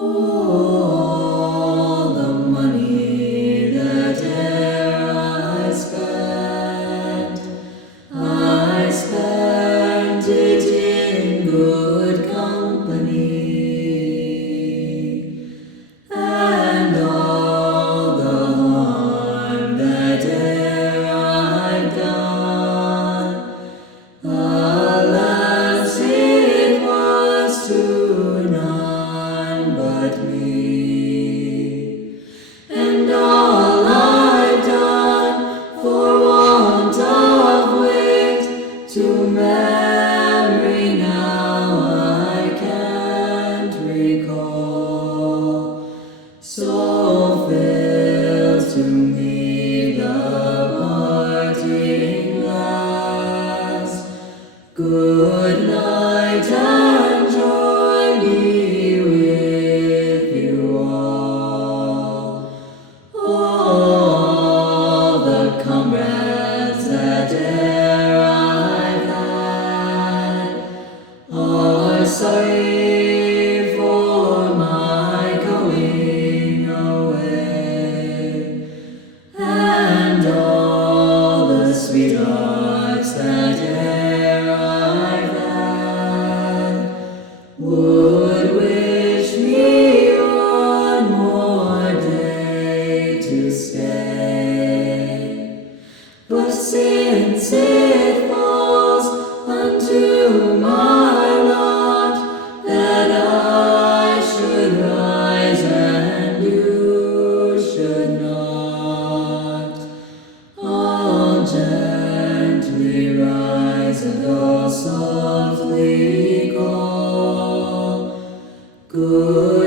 All the money that e'er I spent it in good company, and all the harm that e'er I've done, alas, it was to none but me. And all I've done for want of wit to memory now I can't recall. So fails to me the parting glass. Good night and joy be with you all. All the comrades that e'er I've had are sorry for my going away, and all the sweethearts that e'er I've had would wish me one more day to stay. But since it falls unto my lot that I should rise and you should not, I'll gently rise and I'll softly call. Good